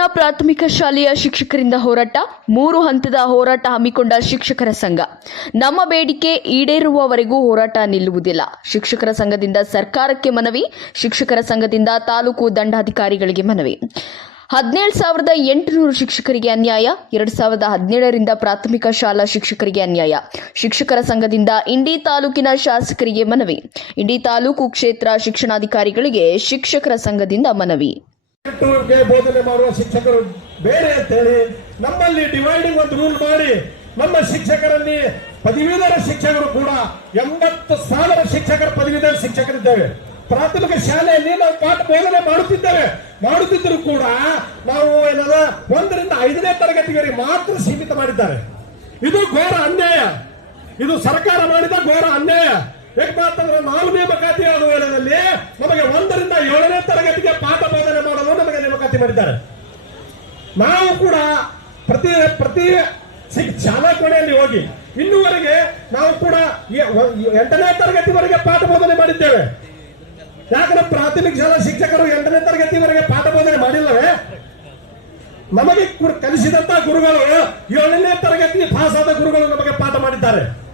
ತಾಲೂಕಿನ ಪ್ರಾಥಮಿಕ ಶಾಲೆಯ ಶಿಕ್ಷಕರಿಂದ ಹೋರಾಟ, ಮೂರು ಹಂತದ ಹೋರಾಟ ಹಮ್ಮಿಕೊಂಡ ಶಿಕ್ಷಕರ ಸಂಘ. ನಮ್ಮ ಬೇಡಿಕೆ ಈಡೇರುವವರೆಗೂ ಹೋರಾಟ ನಿಲ್ಲುವುದಿಲ್ಲ. ಶಿಕ್ಷಕರ ಸಂಘದಿಂದ ಸರ್ಕಾರಕ್ಕೆ ಮನವಿ, ಶಿಕ್ಷಕರ ಸಂಘದಿಂದ ತಾಲೂಕು ದಂಡಾಧಿಕಾರಿಗಳಿಗೆ ಮನವಿ. ಹದಿನೇಳು ಸಾವಿರದ ಎಂಟುನೂರು ಶಿಕ್ಷಕರಿಗೆ ಅನ್ಯಾಯ, ಎರಡು ಸಾವಿರದ ಹದಿನೇಳರಿಂದ ಪ್ರಾಥಮಿಕ ಶಾಲಾ ಶಿಕ್ಷಕರಿಗೆ ಅನ್ಯಾಯ. ಶಿಕ್ಷಕರ ಸಂಘದಿಂದ ಇಂಡಿ ತಾಲೂಕಿನ ಶಾಸಕರಿಗೆ ಮನವಿ. ಇಂಡಿ ತಾಲೂಕು ಕ್ಷೇತ್ರ ಶಿಕ್ಷಣಾಧಿಕಾರಿಗಳಿಗೆ ಶಿಕ್ಷಕರ ಸಂಘದಿಂದ ಮನವಿ. ಬೋಧನೆ ಮಾಡುವ ಶಿಕ್ಷಕರು ಬೇರೆ ಅಂತೇಳಿ ನಮ್ಮಲ್ಲಿ ಡಿವೈಡಿಂಗ್ ಒಂದು ರೂಲ್ ಮಾಡಿ ನಮ್ಮ ಶಿಕ್ಷಕರಲ್ಲಿ ಪದವೀಧರ ಶಿಕ್ಷಕರು ಕೂಡ ಎಂಬತ್ತು ಸಾವಿರ ಶಿಕ್ಷಕರ ಪದವೀಧರ ಶಿಕ್ಷಕರಿದ್ದೇವೆ. ಪ್ರಾಥಮಿಕ ಶಾಲೆಯಲ್ಲಿ ನಾವು ಪಾಠ ಬೋಧನೆ ಮಾಡುತ್ತಿದ್ದೇವೆ. ಮಾಡುತ್ತಿದ್ದರೂ ಕೂಡ ನಾವು ಏನದ ಒಂದರಿಂದ ಐದನೇ ತರಗತಿಗೆ ಮಾತ್ರ ಸೀಮಿತ ಮಾಡಿದ್ದಾರೆ. ಇದು ಘೋರ ಅನ್ಯಾಯ. ಇದು ಸರ್ಕಾರ ಮಾಡಿದ ಘೋರ ಅನ್ಯಾಯ. ಯಾಕಂತಂದ್ರೆ ನಾವು ನೇಮಕಾತಿ ಆದ ವೇಳೆಯಲ್ಲಿ ನಮಗೆ ಒಂದರಿಂದ ಏಳನೇ ತರಗತಿಗೆ ಪಾಠ ಬೋಧನೆ ಮಾಡಲು ನಮಗೆ ನೇಮಕಾತಿ ಮಾಡಿದ್ದಾರೆ. ನಾವು ಕೂಡ ಪ್ರತಿ ಪ್ರತಿ ಶಾಲಾ ಕೋಣೆಯಲ್ಲಿ ಹೋಗಿ ಇನ್ನುವರೆಗೆ ನಾವು ಕೂಡ ಎಂಟನೇ ತರಗತಿವರೆಗೆ ಪಾಠ ಬೋಧನೆ ಮಾಡಿದ್ದೇವೆ. ಯಾಕಂದ್ರೆ ಪ್ರಾಥಮಿಕ ಶಾಲಾ ಶಿಕ್ಷಕರು ಎಂಟನೇ ತರಗತಿವರೆಗೆ ಪಾಠ ಬೋಧನೆ ಮಾಡಿಲ್ಲವೇ? ನಮಗೆ ಕಲಿಸಿದಂತ ಗುರುಗಳು ಏಳನೇ ತರಗತಿ ಪಾಸ್ ಆದ ಗುರುಗಳು ನಮಗೆ ಪಾಠ ಮಾಡಿದ್ದಾರೆ.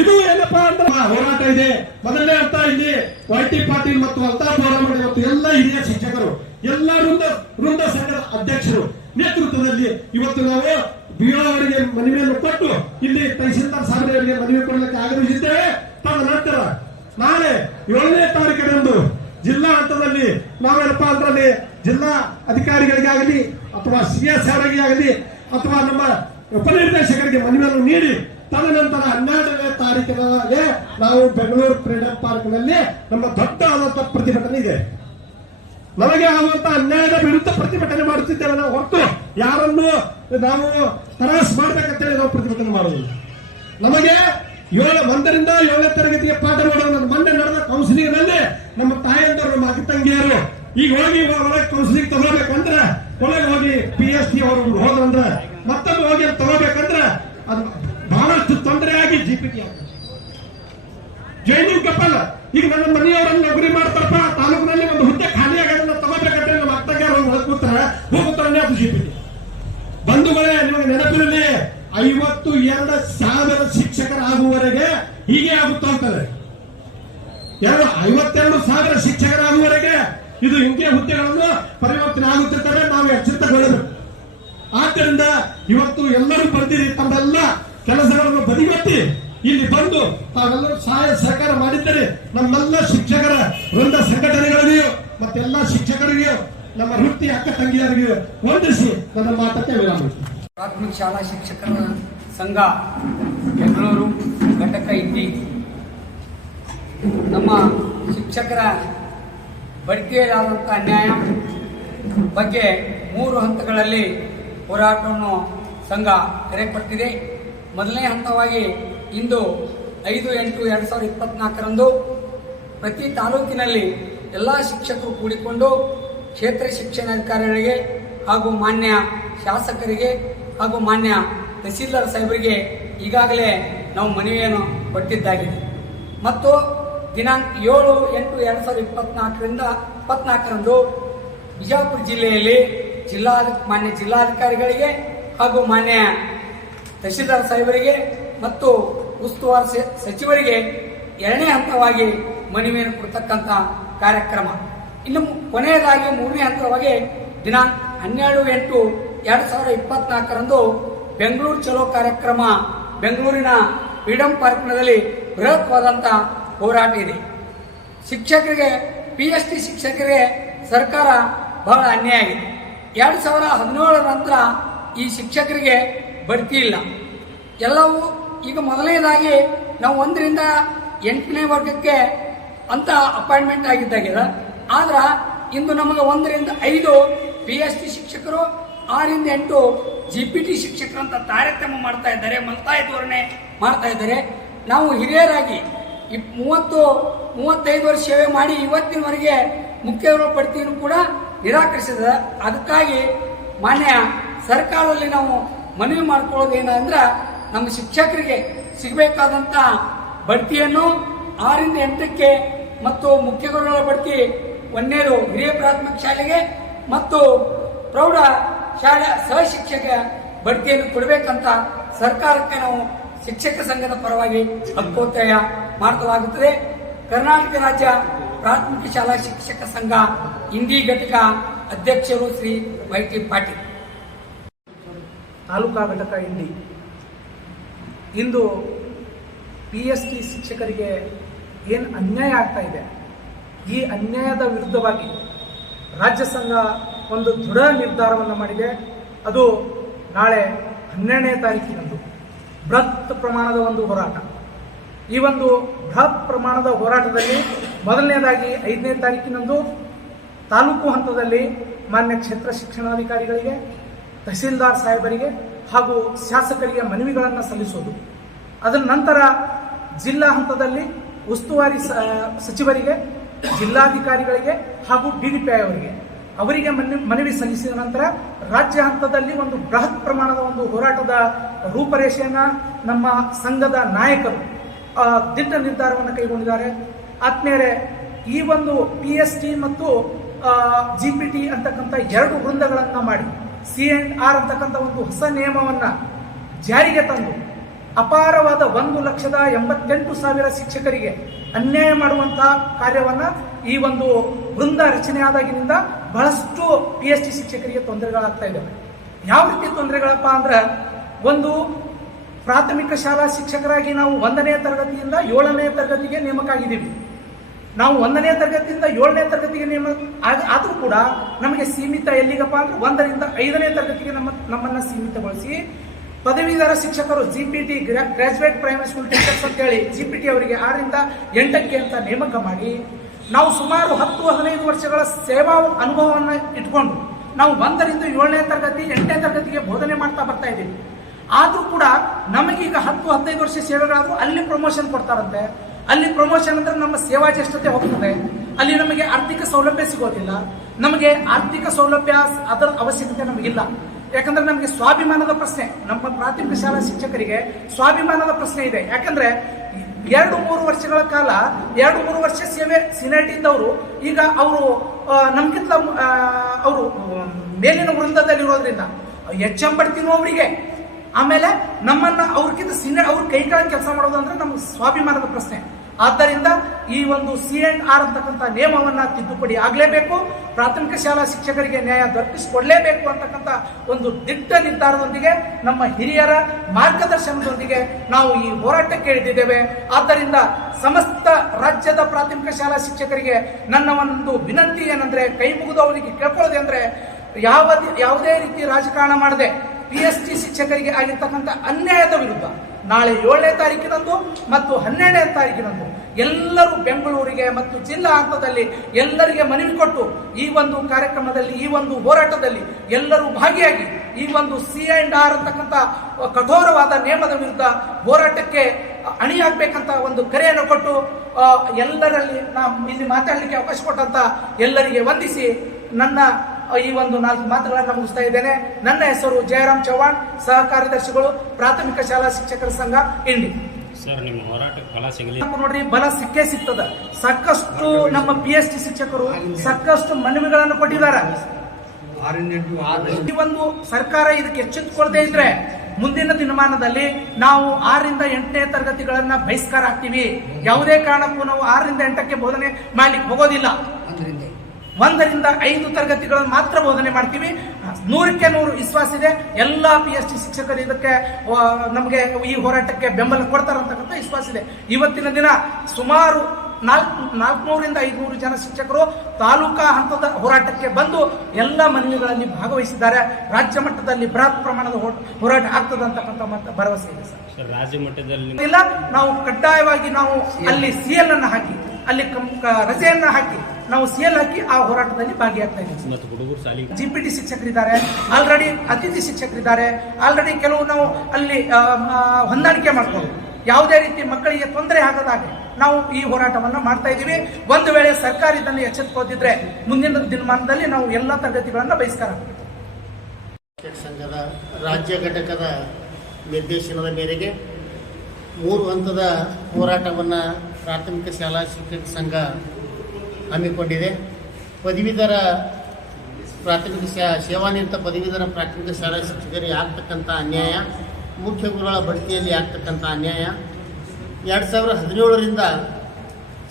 ಇದು ಏನಪ್ಪಾ ಅಂದ್ರೆ ಹೋರಾಟ ಇದೆ. ಮೊದಲನೇ ಅಂತ ಇಲ್ಲಿ ವೈ ಟಿ ಪಾಟೀಲ್ ಮತ್ತು ಅಲ್ತಾಫ್ ಬೋರಮಣಿ ಮತ್ತು ಎಲ್ಲ ಹಿರಿಯ ಶಿಕ್ಷಕರು, ಎಲ್ಲ ವೃಂದ ವೃಂದ ಸಂಘದ ಅಧ್ಯಕ್ಷರು ನೇತೃತ್ವದಲ್ಲಿ ಇವತ್ತು ನಾವು ಬಿಒ ಅವರಿಗೆ ಮನವಿಯನ್ನು ಕೊಟ್ಟು ಇಲ್ಲಿ ತಹಸೀಲ್ದಾರ್ ಸಾಹೇಬರಿಗೆ ಮನವಿ ಕೊಡಲಿಕ್ಕೆ ಆಗಮಿಸಿದ್ದೇವೆ ತದನಂತರ ನಾಳೆ ಏಳನೇ ತಾರೀಕಿನಂದು ಜಿಲ್ಲಾ ಹಂತದಲ್ಲಿ ನಾವೇನಪ್ಪ ಅಂದ್ರೆ ಜಿಲ್ಲಾ ಅಧಿಕಾರಿಗಳಿಗಾಗಲಿ ಅಥವಾ ಸಿ ಎಸ್ ಅವರಿಗೆ ಆಗಲಿ ಅಥವಾ ನಮ್ಮ ಉಪನಿರ್ದೇಶಕರಿಗೆ ಮನವಿಯನ್ನು ನೀಡಿ ತದನಂತರ ಹನ್ನೆರಡನೇ ತಾರೀಕಿನಲ್ಲಿ ನಾವು ಬೆಂಗಳೂರು ಕ್ರೀಡಾ ಪಾರ್ಕ್ನಲ್ಲಿ ನಮ್ಮ ದೊಡ್ಡ ಆದಂತ ಪ್ರತಿಭಟನೆ ಇದೆ. ನಮಗೆ ಆಗುವಂತ ಅನ್ಯಾಯದ ವಿರುದ್ಧ ಪ್ರತಿಭಟನೆ ಮಾಡುತ್ತಿದ್ದೇವೆ ನಾವು ಹೊರತು ಯಾರನ್ನು ನಾವು ತರಾಸ್ ಮಾಡ್ಬೇಕಂತೇಳಿ ನಾವು ಪ್ರತಿಭಟನೆ ಮಾಡುವುದಿಲ್ಲ. ನಮಗೆ ಏಳು, ಒಂದರಿಂದ ಏಳನೇ ತರಗತಿಗೆ ಪಾಠ ಮಾಡೋದು ಮೊನ್ನೆ ನಡೆದ ಕೌನ್ಸಿಲಿಂಗ್ನಲ್ಲಿ ನಮ್ಮ ತಾಯಂದರು, ನಮ್ಮ ಅಕ್ಕ ತಂಗಿಯರು ಈಗ ಹೋಗಿ ಒಳಗೆ ಕೌನ್ಸಿಲಿಂಗ್ ತಗೋಬೇಕಂದ್ರೆ ಒಳಗೆ ಹೋಗಿ ಪಿ ಎಸ್ ಸಿ ಅವರು ಹೋದ್ರಂದ್ರೆ ಮತ್ತೊಂದು ಹೋಗಿ ಬಹಳಷ್ಟು ತೊಂದರೆ ಆಗಿ ಜಿ ಪಿ ಜೈನಿಂಗ್ ಕಪ್ಪಲ್ ಈಗ ನನ್ನ ಮನೆಯವರನ್ನು ನೌಕರಿ ಮಾಡ್ತಾರಪ್ಪ. ತಾಲೂಕಿನಲ್ಲಿ ಒಂದು ಹುದ್ದೆ ಖಾಲಿ ಆಗೋದನ್ನ ತಗೋಬೇಕಂದ್ರೆ ನಮ್ಮ ಅಕ್ಕ ತಂಗಿಯರು ಹೋಗಿ ಒಳಗೆ ಕೂತಾರೆ ಹೋಗುತ್ತಾರೆ ಅದು ಜಿ ಬಂಧುಗಳೇ, ನಿಮಗೆ ನೆನಪಿರಲಿ, ಐವತ್ತು ಎರಡು ಸಾವಿರ ಶಿಕ್ಷಕರಾಗುವವರೆಗೆ ಹೀಗೆ ಆಗುತ್ತಾ ಅಂತಾರೆ ಎರಡು, ಐವತ್ತೆರಡು ಸಾವಿರ ಶಿಕ್ಷಕರಾಗುವವರೆಗೆ ಇದು ಹಿಂಗೆ ಹುದ್ದೆಗಳನ್ನು ಪರಿವರ್ತನೆ ಆಗುತ್ತಿರ್ತವೆ, ನಾವು ಎಚ್ಚರಿತಗೊಳ್ಳಬೇಕು ಆದ್ದರಿಂದ ಇವತ್ತು ಎಲ್ಲರೂ ಬರ್ತೀರಿ, ತಮ್ಮೆಲ್ಲ ಕೆಲಸಗಳನ್ನು ಬದಿಗೊತ್ತಿ. ಇಲ್ಲಿ ಬಂದು ತಾವೆಲ್ಲರೂ ಸಹಾಯ ಸಹಕಾರ ಮಾಡಿದ್ದರೆ. ನಮ್ಮೆಲ್ಲ ಶಿಕ್ಷಕರ ವೃಂದ ಸಂಘಟನೆಗಳಿಗೂ ಮತ್ತೆಲ್ಲ ಶಿಕ್ಷಕರಿಗೂ ನಮ್ಮ ವೃತ್ತಿ ಅಕ್ಕ ತಂಗಿಯರಿಗೂ ವಂದಿಸಿ ನನ್ನ ಮಾತಕ್ಕೆ ವಿರಾಮ. ಪ್ರಾಥಮಿಕ ಶಾಲಾ ಶಿಕ್ಷಕರ ಸಂಘ, ಬೆಂಗಳೂರು ಘಟಕ ಇಟ್ಟಿ. ನಮ್ಮ ಶಿಕ್ಷಕರ ಬಡ್ತಿಯಲ್ಲಾದಂಥ ಅನ್ಯಾಯ ಬಗ್ಗೆ ಮೂರು ಹಂತಗಳಲ್ಲಿ ಹೋರಾಟವನ್ನು ಸಂಘ ಕರೆಪಟ್ಟಿದೆ ಮೊದಲನೇ ಹಂತವಾಗಿ ಇಂದು ಐದು ಎಂಟು ಎರಡು ಸಾವಿರದ ಇಪ್ಪತ್ನಾಲ್ಕರಂದು ಪ್ರತಿ ತಾಲೂಕಿನಲ್ಲಿ ಎಲ್ಲ ಶಿಕ್ಷಕರು ಕೂಡಿಕೊಂಡು ಕ್ಷೇತ್ರ ಶಿಕ್ಷಣಾಧಿಕಾರಿಗಳಿಗೆ ಹಾಗೂ ಮಾನ್ಯ ಶಾಸಕರಿಗೆ ಹಾಗೂ ಮಾನ್ಯ ತಹಸೀಲ್ದಾರ್ ಸಾಹೇಬರಿಗೆ ಈಗಾಗಲೇ ನಾವು ಮನವಿಯನ್ನು ಕೊಟ್ಟಿದ್ದಾಗಿದೆ. ಮತ್ತು ದಿನಾಂಕ ಏಳು ಎಂಟು ಎರಡು ಸಾವಿರದ ಇಪ್ಪತ್ನಾಲ್ಕರಿಂದ ಇಪ್ಪತ್ನಾಲ್ಕರಂದು ಬಿಜಾಪುರ ಜಿಲ್ಲೆಯಲ್ಲಿ ಜಿಲ್ಲಾ ಮಾನ್ಯ ಜಿಲ್ಲಾಧಿಕಾರಿಗಳಿಗೆ ಹಾಗೂ ಮಾನ್ಯ ತಹಸೀಲ್ದಾರ್ ಸಾಹೇಬರಿಗೆ ಮತ್ತು ಉಸ್ತುವಾರಿ ಸಚಿವರಿಗೆ ಎರಡನೇ ಹಂತವಾಗಿ ಮನವಿಯನ್ನು ಕೊಡ್ತಕ್ಕಂಥ ಕಾರ್ಯಕ್ರಮ. ಇನ್ನು ಕೊನೆಯದಾಗಿ ಮೂರನೇ ಹಂತವಾಗಿ ದಿನಾಂಕ ಹನ್ನೆರಡು ಎಂಟು ಎರಡು ಸಾವಿರದ ಇಪ್ಪತ್ನಾಲ್ಕರಂದು ಬೆಂಗಳೂರು ಚಲೋ ಕಾರ್ಯಕ್ರಮ ಬೆಂಗಳೂರಿನ ಫ್ರೀಡಂ ಪಾರ್ಕ್ನಲ್ಲಿ ಬೃಹತ್ವಾದಂಥ ಹೋರಾಟ ಇದೆ. ಶಿಕ್ಷಕರಿಗೆ ಪಿ ಎಚ್ ಡಿ ಶಿಕ್ಷಕರಿಗೆ ಸರ್ಕಾರ ಬಹಳ ಅನ್ಯಾಯ ಆಗಿದೆ. ಎರಡು ಸಾವಿರ ಹದಿನೇಳರ ನಂತರ ಈ ಶಿಕ್ಷಕರಿಗೆ ಬಡ್ತಿ ಇಲ್ಲ. ಎಲ್ಲವೂ ಈಗ ಮೊದಲನೇದಾಗಿ ನಾವು ಒಂದರಿಂದ ಎಂಟನೇ ವರ್ಗಕ್ಕೆ ಅಂತ ಅಪಾಯಿಂಟ್ಮೆಂಟ್ ಆಗಿದ್ದಾಗಿದೆ. ಆದ್ರೆ ಇಂದು ನಮಗೆ ಒಂದರಿಂದ ಐದು ಪಿ ಎಸ್ ಟಿ ಶಿಕ್ಷಕರು, ಆರಿಂದ ಎಂಟು ಜಿ ಪಿ ಟಿ ಶಿಕ್ಷಕರು ಅಂತ ತಾರತಮ್ಯ ಮಾಡ್ತಾ ಇದ್ದಾರೆ ಮಲ್ತಾಯ ಧೋರಣೆ ಮಾಡ್ತಾ ಇದ್ದಾರೆ. ನಾವು ಹಿರಿಯರಾಗಿ ಇಪ್ ಮೂವತ್ತು, ಮೂವತ್ತೈದು ವರ್ಷ ಸೇವೆ ಮಾಡಿ ಇವತ್ತಿನವರೆಗೆ ಮುಖ್ಯವರು ಪಡ್ತಿಯನ್ನು ಕೂಡ ನಿರಾಕರಿಸಿದ. ಅದಕ್ಕಾಗಿ ಮಾನ್ಯ ಸರ್ಕಾರದಲ್ಲಿ ನಾವು ಮನವಿ ಮಾಡ್ಕೊಳ್ಳೋದು ಏನಂದ್ರೆ ನಮ್ಮ ಶಿಕ್ಷಕರಿಗೆ ಸಿಗಬೇಕಾದಂಥ ಬಡ್ತಿಯನ್ನು ಆರಿಂದ ಎಂಟಕ್ಕೆ ಮತ್ತು ಮುಖ್ಯ ಗುರುಗಳ ಬಡ್ತಿ ಒನ್ನೇರು ಹಿರಿಯ ಪ್ರಾಥಮಿಕ ಶಾಲೆಗೆ ಮತ್ತು ಪ್ರೌಢ ಶಾಲಾ ಸಹಶಿಕ್ಷಕ ಬಡ್ತಿಯನ್ನು ಕೊಡಬೇಕಂತ ಸರ್ಕಾರಕ್ಕೆ ನಾವು ಶಿಕ್ಷಕ ಸಂಘದ ಪರವಾಗಿ ಹಕ್ಕೋತ್ತಾಯ ಮಾಡಲಾಗುತ್ತದೆ ಕರ್ನಾಟಕ ರಾಜ್ಯ ಪ್ರಾಥಮಿಕ ಶಾಲಾ ಶಿಕ್ಷಕ ಸಂಘ ಹಿಂದಿ ಘಟಕ ಅಧ್ಯಕ್ಷರು ಶ್ರೀ ವೈ ಟಿ ಪಾಟೀಲ್. ತಾಲೂಕಾ ಘಟಕ ಇಂಡಿ ಇಂದು ಪಿ ಎಸ್ ಟಿ ಶಿಕ್ಷಕರಿಗೆ ಏನು ಅನ್ಯಾಯ ಆಗ್ತಾ ಇದೆ? ಈ ಅನ್ಯಾಯದ ವಿರುದ್ಧವಾಗಿ ರಾಜ್ಯ ಸಂಘ ಒಂದು ದೃಢ ನಿರ್ಧಾರವನ್ನು ಮಾಡಿದೆ. ಅದು ನಾಳೆ ಹನ್ನೆರಡನೇ ತಾರೀಕಿನಂದು ಬೃಹತ್ ಪ್ರಮಾಣದ ಒಂದು ಹೋರಾಟ. ಈ ಒಂದು ಬೃಹತ್ ಪ್ರಮಾಣದ ಹೋರಾಟದಲ್ಲಿ ಮೊದಲನೇದಾಗಿ ಐದನೇ ತಾರೀಕಿನಂದು ತಾಲೂಕು ಹಂತದಲ್ಲಿ ಮಾನ್ಯ ಕ್ಷೇತ್ರ ಶಿಕ್ಷಣಾಧಿಕಾರಿಗಳಿಗೆ, ತಹಸೀಲ್ದಾರ್ ಸಾಹೇಬರಿಗೆ ಹಾಗೂ ಶಾಸಕರಿಗೆ ಮನವಿಗಳನ್ನು ಸಲ್ಲಿಸೋದು. ಅದರ ನಂತರ ಜಿಲ್ಲಾ ಹಂತದಲ್ಲಿ ಉಸ್ತುವಾರಿ ಸಚಿವರಿಗೆ, ಜಿಲ್ಲಾಧಿಕಾರಿಗಳಿಗೆ ಹಾಗೂ ಡಿ ಡಿ ಪಿ ಅವರಿಗೆ ಅವರಿಗೆ ಮನವಿ ಸಲ್ಲಿಸಿದ ನಂತರ ರಾಜ್ಯ ಹಂತದಲ್ಲಿ ಒಂದು ಬೃಹತ್ ಪ್ರಮಾಣದ ಒಂದು ಹೋರಾಟದ ರೂಪರೇಷೆಯನ್ನು ನಮ್ಮ ಸಂಘದ ನಾಯಕರು ದಿಟ್ಟ ನಿರ್ಧಾರವನ್ನು ಕೈಗೊಂಡಿದ್ದಾರೆ. ಆದ್ಮೇಲೆ ಈ ಒಂದು ಪಿ ಎಸ್ ಟಿ ಮತ್ತು ಜಿ ಪಿ ಟಿ ಅಂತಕ್ಕಂಥ ಎರಡು ವೃಂದಗಳನ್ನು ಮಾಡಿ ಸಿ ಎಂಡ್ ಆರ್ ಅಂತಕ್ಕಂಥ ಒಂದು ಹೊಸ ನಿಯಮವನ್ನ ಜಾರಿಗೆ ತಂದು ಅಪಾರವಾದ ಒಂದು ಲಕ್ಷದ ಎಂಬತ್ತೆಂಟು ಸಾವಿರ ಶಿಕ್ಷಕರಿಗೆ ಅನ್ಯಾಯ ಮಾಡುವಂತಹ ಕಾರ್ಯವನ್ನ ಈ ಒಂದು ವೃಂದ ರಚನೆ ಆದಾಗಿನಿಂದ ಬಹಳಷ್ಟು ಪಿ ಎಚ್ ಡಿ ಶಿಕ್ಷಕರಿಗೆ ತೊಂದರೆಗಳಾಗ್ತಾ ಇದೆ. ಯಾವ ರೀತಿ ತೊಂದರೆಗಳಪ್ಪ ಅಂದ್ರೆ ಒಂದು ಪ್ರಾಥಮಿಕ ಶಾಲಾ ಶಿಕ್ಷಕರಾಗಿ ನಾವು ಒಂದನೇ ತರಗತಿಯಿಂದ ಏಳನೇ ತರಗತಿಗೆ ನೇಮಕ ಆಗಿದ್ದೀವಿ ನಾವು ಒಂದನೇ ತರಗತಿಯಿಂದ ಏಳನೇ ತರಗತಿಗೆ ನೇಮ ಆದರೂ ಕೂಡ ನಮಗೆ ಸೀಮಿತ ಎಲ್ಲಿಗಪ್ಪ ಅಂದ್ರೆ ಒಂದರಿಂದ ಐದನೇ ತರಗತಿಗೆ ನಮ್ಮ ನಮ್ಮನ್ನ ಸೀಮಿತಗೊಳಿಸಿ ಪದವೀಧರ ಶಿಕ್ಷಕರು G P T graduate primary school teachers ಅಂತ ಹೇಳಿ ಜಿ ಪಿ ಟಿ ಅವರಿಗೆ ಆರರಿಂದ ಎಂಟಕ್ಕೆ ಅಂತ ನೇಮಕ ಮಾಡಿ ನಾವು ಸುಮಾರು ಹತ್ತು ಹದಿನೈದು ವರ್ಷಗಳ ಸೇವಾ ಅನುಭವವನ್ನು ಇಟ್ಕೊಂಡು ನಾವು ಒಂದರಿಂದ ಏಳನೇ ತರಗತಿ, ಎಂಟನೇ ತರಗತಿಗೆ ಬೋಧನೆ ಮಾಡ್ತಾ ಬರ್ತಾ ಇದ್ದೀವಿ. ಆದರೂ ಕೂಡ ನಮಗೀಗ ಹತ್ತು ಹದಿನೈದು ವರ್ಷ ಸೇವೆಗಳಾದರೂ ಅಲ್ಲಿ ಪ್ರಮೋಷನ್ ಕೊಡ್ತಾರಂತೆ. ಅಲ್ಲಿ ಪ್ರಮೋಷನ್ ಅಂದ್ರೆ ನಮ್ಮ ಸೇವಾ ಜ್ಯೇಷ್ಠತೆ ಹೋಗ್ತದೆ. ಅಲ್ಲಿ ನಮಗೆ ಆರ್ಥಿಕ ಸೌಲಭ್ಯ ಸಿಗೋದಿಲ್ಲ. ನಮಗೆ ಆರ್ಥಿಕ ಸೌಲಭ್ಯ ಅದರ ಅವಶ್ಯಕತೆ ನಮಗಿಲ್ಲ. ಯಾಕಂದ್ರೆ ನಮಗೆ ಸ್ವಾಭಿಮಾನದ ಪ್ರಶ್ನೆ. ನಮ್ಮ ಪ್ರಾಥಮಿಕ ಶಾಲಾ ಶಿಕ್ಷಕರಿಗೆ ಸ್ವಾಭಿಮಾನದ ಪ್ರಶ್ನೆ ಇದೆ. ಯಾಕಂದ್ರೆ ಎರಡು ಮೂರು ವರ್ಷಗಳ ಕಾಲ, ಎರಡು ಮೂರು ವರ್ಷ ಸೇವೆ ಸಿನೈಟಿ ಇದ್ದವರು, ಈಗ ಅವರು ನಮ್ಗಿಂತ ಅವರು ಮೇಲಿನ ವೃಂದದಲ್ಲಿರೋದ್ರಿಂದ ಎಚ್ ಎಂ ಬಡ್ತಿನೂ ಅವರಿಗೆ ಆಮೇಲೆ ನಮ್ಮನ್ನ ಅವ್ರಿಗಿಂತ ಸಿನ ಅವ್ರ ಕೈ ಕೆಲಸ ಮಾಡೋದು ಅಂದ್ರೆ ನಮ್ಗೆ ಸ್ವಾಭಿಮಾನದ ಪ್ರಶ್ನೆ. ಆದ್ದರಿಂದ ಈ ಒಂದು ಸಿ ಅಂಡ್ ಆರ್ ಅಂತಕ್ಕಂಥ ನಿಯಮವನ್ನ ತಿದ್ದುಪಡಿ ಆಗಲೇಬೇಕು. ಪ್ರಾಥಮಿಕ ಶಾಲಾ ಶಿಕ್ಷಕರಿಗೆ ನ್ಯಾಯ ದೊರಕಿಸಿಕೊಡಲೇಬೇಕು ಅಂತಕ್ಕಂಥ ಒಂದು ದಿಟ್ಟ ನಿರ್ಧಾರದೊಂದಿಗೆ ನಮ್ಮ ಹಿರಿಯರ ಮಾರ್ಗದರ್ಶನದೊಂದಿಗೆ ನಾವು ಈ ಹೋರಾಟಕ್ಕೆ ಇಳಿದಿದ್ದೇವೆ. ಆದ್ದರಿಂದ ಸಮಸ್ತ ರಾಜ್ಯದ ಪ್ರಾಥಮಿಕ ಶಾಲಾ ಶಿಕ್ಷಕರಿಗೆ ನನ್ನ ಒಂದು ವಿನಂತಿ ಏನಂದ್ರೆ, ಕೈ ಮುಗಿದು ಅವರಿಗೆ ಕೇಳ್ಕೊಳ್ಳೋದೆ ಯಾವ ಯಾವುದೇ ರೀತಿ ರಾಜಕಾರಣ ಮಾಡದೆ ಪಿ ಎಸ್ ಟಿ ಶಿಕ್ಷಕರಿಗೆ ಆಗಿರ್ತಕ್ಕಂಥ ಅನ್ಯಾಯದ ವಿರುದ್ಧ ನಾಳೆ ಏಳನೇ ತಾರೀಕಿನಂದು ಮತ್ತು ಹನ್ನೆರಡನೇ ತಾರೀಕಿನಂದು ಎಲ್ಲರೂ ಬೆಂಗಳೂರಿಗೆ ಮತ್ತು ಜಿಲ್ಲಾ ಹಂತದಲ್ಲಿ ಎಲ್ಲರಿಗೆ ಮನವಿ ಕೊಟ್ಟು ಈ ಒಂದು ಕಾರ್ಯಕ್ರಮದಲ್ಲಿ, ಈ ಒಂದು ಹೋರಾಟದಲ್ಲಿ ಎಲ್ಲರೂ ಭಾಗಿಯಾಗಿ ಈ ಒಂದು ಸಿ ಅಂಡ್ ಆರ್ ಅಂತಕ್ಕಂಥ ಕಠೋರವಾದ ನಿಯಮದ ವಿರುದ್ಧ ಹೋರಾಟಕ್ಕೆ ಅಣಿಯಾಗಬೇಕಂತ ಒಂದು ಕರೆಯನ್ನು ಕೊಟ್ಟು ಎಲ್ಲರಲ್ಲಿ ನಾ ಇಲ್ಲಿ ಮಾತಾಡಲಿಕ್ಕೆ ಅವಕಾಶ ಕೊಟ್ಟಂತ ಎಲ್ಲರಿಗೆ ವಂದಿಸಿ ನನ್ನ ಈ ಒಂದು ನಾಲ್ಕು ಮಾತುಗಳನ್ನು ಮುಗಿಸ್ತಾ ಇದ್ದೇನೆ. ನನ್ನ ಹೆಸರು ಜಯರಾಮ್ ಚೌಹಾಣ್ ಸಹ ಕಾರ್ಯದರ್ಶಿಗಳು ಪ್ರಾಥಮಿಕ ಶಾಲಾ ಶಿಕ್ಷಕರ ಸಂಘ ಇಂಡಿ. ಸರ್ ನಿಮ್ಮ ಹೋರಾಟ ಫಲ ಸಿಗಲಿ. ನಮ್ಗೆ ನೋಡ್ರಿ ಬಲ ಸಿಕ್ಕೇ ಸಿಗ್ತದ. ಸಾಕಷ್ಟು ನಮ್ಮ ಪಿ ಎಚ್ ಡಿ ಶಿಕ್ಷಕರು ಸಾಕಷ್ಟು ಮನವಿಗಳನ್ನು ಕೊಟ್ಟಿದ್ದಾರೆ. ಈ ಒಂದು ಸರ್ಕಾರ ಇದಕ್ಕೆ ಎಚ್ಚೆತ್ತುಕೊಳ್ಳದೆ ಇದ್ರೆ ಮುಂದಿನ ದಿನಮಾನದಲ್ಲಿ ನಾವು ಆರರಿಂದ ಎಂಟನೇ ತರಗತಿಗಳನ್ನ ಬಹಿಷ್ಕಾರ ಹಾಕ್ತೀವಿ. ಯಾವುದೇ ಕಾರಣಕ್ಕೂ ನಾವು ಆರರಿಂದ ಎಂಟಕ್ಕೆ ಬೋಧನೆ ಮಾಡ್ಲಿಕ್ಕೆ ಹೋಗೋದಿಲ್ಲ. ಒಂದರಿಂದ ಐದು ತರಗತಿಗಳನ್ನು ಮಾತ್ರ ಬೋಧನೆ ಮಾಡ್ತೀವಿ. ನೂರಕ್ಕೆ ನೂರು ವಿಶ್ವಾಸ ಇದೆ. ಎಲ್ಲ ಪಿ ಎಚ್ ಡಿ ಶಿಕ್ಷಕರು ಇದಕ್ಕೆ ನಮಗೆ ಈ ಹೋರಾಟಕ್ಕೆ ಬೆಂಬಲ ಕೊಡ್ತಾರಂತಕ್ಕಂಥ ವಿಶ್ವಾಸ ಇದೆ. ಇವತ್ತಿನ ದಿನ ಸುಮಾರು ನಾಲ್ಕು ನಾಲ್ಕುನೂರಿಂದ ಐದುನೂರು ಜನ ಶಿಕ್ಷಕರು ತಾಲೂಕಾ ಹಂತದ ಹೋರಾಟಕ್ಕೆ ಬಂದು ಎಲ್ಲ ಮನವಿಗಳಲ್ಲಿ ಭಾಗವಹಿಸಿದ್ದಾರೆ. ರಾಜ್ಯ ಮಟ್ಟದಲ್ಲಿ ಬೃಹತ್ ಪ್ರಮಾಣದ ಹೋರಾಟ ಆಗ್ತದೆ ಅಂತಕ್ಕಂಥ ಭರವಸೆ ಇದೆ ಸರ್. ರಾಜ್ಯ ಮಟ್ಟದಲ್ಲಿ ಇಲ್ಲ ನಾವು ಕಡ್ಡಾಯವಾಗಿ ನಾವು ಅಲ್ಲಿ ಸಿ ಎಲ್ ಅನ್ನು ಹಾಕಿ ಅಲ್ಲಿ ರಜೆಯನ್ನ ಹಾಕಿ ನಾವು ಸೇಲ್ ಹಾಕಿ ಆ ಹೋರಾಟದಲ್ಲಿ ಭಾಗಿಯಾಗ್ತಾ ಇದ್ದೀವಿ. ಜಿ ಪಿ ಟಿ ಶಿಕ್ಷಕರಿದ್ದಾರೆ. ಆಲ್ರೆಡಿ ಅತಿಥಿ ಶಿಕ್ಷಕರಿದ್ದಾರೆ. ಆಲ್ರೆಡಿ ಕೆಲವು ನಾವು ಅಲ್ಲಿ ಹೊಂದಾಣಿಕೆ ಮಾಡ್ಕೊಂಡು ಯಾವುದೇ ರೀತಿ ಮಕ್ಕಳಿಗೆ ತೊಂದರೆ ಆಗದಾಗೆ ನಾವು ಈ ಹೋರಾಟವನ್ನು ಮಾಡ್ತಾ ಇದ್ದೀವಿ. ಒಂದು ವೇಳೆ ಸರ್ಕಾರ ಇದನ್ನು ಎಚ್ಚೆತ್ಕೋತಿದ್ರೆ ಮುಂದಿನ ದಿನಮಾನದಲ್ಲಿ ನಾವು ಎಲ್ಲ ತರಗತಿಗಳನ್ನು ಬಹಿಷ್ಕಾರ. ಸಂಘದ ರಾಜ್ಯ ಘಟಕದ ನಿರ್ದೇಶನದ ಮೇರೆಗೆ ಮೂರು ಹಂತದ ಹೋರಾಟವನ್ನು ಪ್ರಾಥಮಿಕ ಶಾಲಾ ಶಿಕ್ಷಕ ಸಂಘ ಹಮ್ಮಿಕೊಂಡಿದೆ. ಪದವೀಧರ ಪ್ರಾಥಮಿಕ ಸೇವಾನಿರತ ಪದವೀಧರ ಪ್ರಾಥಮಿಕ ಶಾಲಾ ಶಿಕ್ಷಕರಿಗೆ ಆಗ್ತಕ್ಕಂಥ ಅನ್ಯಾಯ, ಮುಖ್ಯ ಗುರುಗಳ ಬಡ್ತಿಯಲ್ಲಿ ಆಗ್ತಕ್ಕಂಥ ಅನ್ಯಾಯ. ಎರಡು ಸಾವಿರದ ಹದಿನೇಳರಿಂದ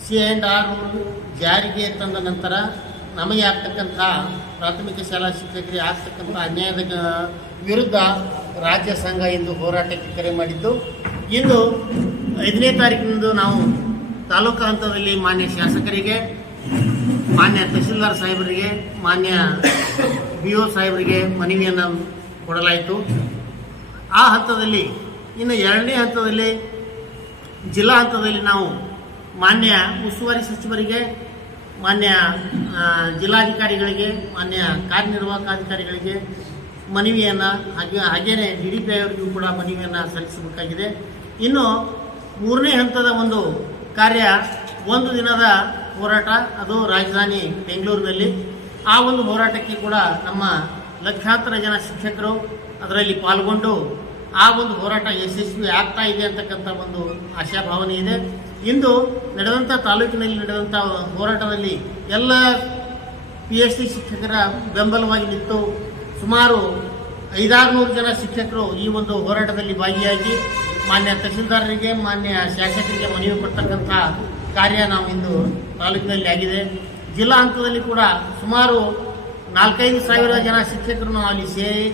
ಸಿ ಆ್ಯಂಡ್ ಆರ್ ರೂಲ್ ಜಾರಿಗೆ ತಂದ ನಂತರ ನಮಗೆ ಆಗ್ತಕ್ಕಂಥ ಪ್ರಾಥಮಿಕ ಶಾಲಾ ಶಿಕ್ಷಕರಿಗೆ ಆಗ್ತಕ್ಕಂಥ ಅನ್ಯಾಯದ ವಿರುದ್ಧ ರಾಜ್ಯ ಸಂಘ ಇಂದು ಹೋರಾಟಕ್ಕೆ ಕರೆ ಮಾಡಿದ್ದು. ಇಂದು ಐದನೇ ತಾರೀಕಿನಂದು ನಾವು ತಾಲೂಕು ಹಂತದಲ್ಲಿ ಮಾನ್ಯ ಶಾಸಕರಿಗೆ ಮಾನ್ಯ ತಹಶೀಲ್ದಾರ್ ಸಾಹೇಬರಿಗೆ, ಮಾನ್ಯ ಬಿ ಒ ಸಾಹೇಬರಿಗೆ ಮನವಿಯನ್ನು ಕೊಡಲಾಯಿತು. ಆ ಹಂತದಲ್ಲಿ, ಇನ್ನು ಎರಡನೇ ಹಂತದಲ್ಲಿ, ಜಿಲ್ಲಾ ಹಂತದಲ್ಲಿ ನಾವು ಮಾನ್ಯ ಉಸ್ತುವಾರಿ ಸಚಿವರಿಗೆ, ಮಾನ್ಯ ಜಿಲ್ಲಾಧಿಕಾರಿಗಳಿಗೆ, ಮಾನ್ಯ ಕಾರ್ಯನಿರ್ವಾಹಕ ಅಧಿಕಾರಿಗಳಿಗೆ ಮನವಿಯನ್ನು ಹಾಗೆ, ಹಾಗೇನೆ ಡಿ ಡಿ ಪಿ ಅವರಿಗೂ ಕೂಡ ಮನವಿಯನ್ನು ಸಲ್ಲಿಸಬೇಕಾಗಿದೆ. ಇನ್ನು ಮೂರನೇ ಹಂತದ ಒಂದು ಕಾರ್ಯ ಒಂದು ದಿನದ ಹೋರಾಟ, ಅದು ರಾಜಧಾನಿ ಬೆಂಗಳೂರಿನಲ್ಲಿ. ಆ ಒಂದು ಹೋರಾಟಕ್ಕೆ ಕೂಡ ನಮ್ಮ ಲಕ್ಷಾಂತರ ಜನ ಶಿಕ್ಷಕರು ಅದರಲ್ಲಿ ಪಾಲ್ಗೊಂಡು ಆ ಒಂದು ಹೋರಾಟ ಯಶಸ್ವಿ ಆಗ್ತಾ ಇದೆ ಅಂತಕ್ಕಂಥ ಒಂದು ಆಶಾಭಾವನೆ ಇದೆ. ಇಂದು ನಡೆದಂಥ ತಾಲೂಕಿನಲ್ಲಿ ನಡೆದಂಥ ಹೋರಾಟದಲ್ಲಿ ಎಲ್ಲ ಪಿ ಎಚ್ ಡಿ ಶಿಕ್ಷಕರ ಬೆಂಬಲವಾಗಿ ನಿಂತು ಸುಮಾರು ಐದಾರುನೂರು ಜನ ಶಿಕ್ಷಕರು ಈ ಒಂದು ಹೋರಾಟದಲ್ಲಿ ಭಾಗಿಯಾಗಿ ಮಾನ್ಯ ತಹಸೀಲ್ದಾರರಿಗೆ, ಮಾನ್ಯ ಶಾಸಕರಿಗೆ ಮನವಿ ಕೊಡ್ತಕ್ಕಂಥ ಕಾರ್ಯ ನಾವು ಇಂದು ತಾಲೂಕಿನಲ್ಲಿ ಆಗಿದೆ. ಜಿಲ್ಲಾ ಹಂತದಲ್ಲಿ ಕೂಡ ಸುಮಾರು ನಾಲ್ಕೈದು ಸಾವಿರ ಜನ ಶಿಕ್ಷಕರನ್ನು ಅಲ್ಲಿ ಸೇರಿ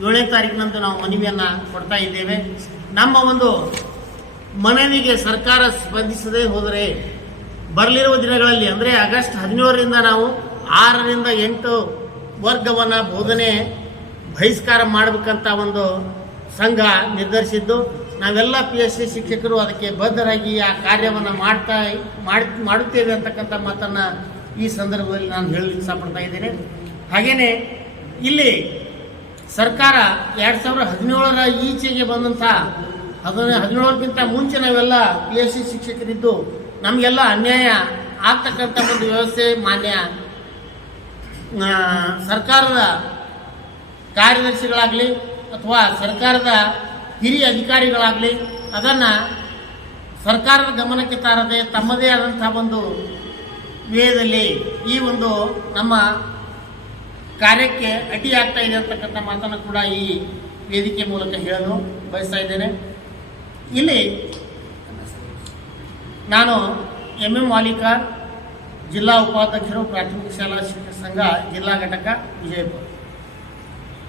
ಏಳನೇ ತಾರೀಕಿನಂದು ನಾವು ಮನವಿಯನ್ನು ಕೊಡ್ತಾ ಇದ್ದೇವೆ. ನಮ್ಮ ಒಂದು ಮನವಿಗೆ ಸರ್ಕಾರ ಸ್ಪಂದಿಸದೇ ಹೋದರೆ, ಬರಲಿರುವ ದಿನಗಳಲ್ಲಿ ಅಂದರೆ ಆಗಸ್ಟ್ ಹದಿನೇಳರಿಂದ ನಾವು ಆರರಿಂದ ಎಂಟು ವರ್ಗವನ್ನು ಬೋಧನೆ, ಬಹಿಷ್ಕಾರ ಮಾಡಬೇಕಂತ ಒಂದು ಸಂಘ ನಿರ್ಧರಿಸಿದ್ದು. ನಾವೆಲ್ಲ ಪಿ ಎಸ್ ಸಿ ಶಿಕ್ಷಕರು ಅದಕ್ಕೆ ಬದ್ಧರಾಗಿ ಆ ಕಾರ್ಯವನ್ನು ಮಾಡ್ತಾ ಮಾಡಿ, ಮಾಡುತ್ತೇವೆ ಅಂತಕ್ಕಂಥ ಮಾತನ್ನು ಈ ಸಂದರ್ಭದಲ್ಲಿ ನಾನು ಹೇಳಲಿಕ್ಕೆ ಇಷ್ಟಪಡ್ತಾ ಇದ್ದೇನೆ. ಹಾಗೆಯೇ ಇಲ್ಲಿ ಸರ್ಕಾರ ಎರಡು ಸಾವಿರದ ಹದಿನೇಳರ ಈಚೆಗೆ ಬಂದಂಥ ಹದಿನ, ಹದಿನೇಳಕ್ಕಿಂತ ಮುಂಚೆ ನಾವೆಲ್ಲ ಪಿ ಎಸ್ ಸಿ ಶಿಕ್ಷಕರಿದ್ದು ನಮಗೆಲ್ಲ ಅನ್ಯಾಯ ಆಗ್ತಕ್ಕಂಥ ಒಂದು ವ್ಯವಸ್ಥೆ ಮಾನ್ಯ ಸರ್ಕಾರದ ಕಾರ್ಯದರ್ಶಿಗಳಾಗಲಿ ಅಥವಾ ಸರ್ಕಾರದ ಹಿರಿಯ ಅಧಿಕಾರಿಗಳಾಗಲಿ, ಅದನ್ನು ಸರ್ಕಾರದ ಗಮನಕ್ಕೆ ತಾರದೆ ತಮ್ಮದೇ ಆದಂಥ ಒಂದು ವೇದಲ್ಲಿ ಈ ಒಂದು ನಮ್ಮ ಕಾರ್ಯಕ್ಕೆ ಅಡ್ಡಿಯಾಗ್ತಾ ಇದೆ ಅಂತಕ್ಕಂಥ ಮಾತನ್ನು ಕೂಡ ಈ ವೇದಿಕೆ ಮೂಲಕ ಹೇಳಲು ಬಯಸ್ತಾ ಇದ್ದೇನೆ. ಇಲ್ಲಿ ನಾನು ಎಂ ಎಂ ಮಾಲೀಕ, ಜಿಲ್ಲಾ ಉಪಾಧ್ಯಕ್ಷರು, ಪ್ರಾಥಮಿಕ ಶಾಲಾ ಶಿಕ್ಷಣ ಸಂಘ, ಜಿಲ್ಲಾ ಘಟಕ, ವಿಜಯಪುರ.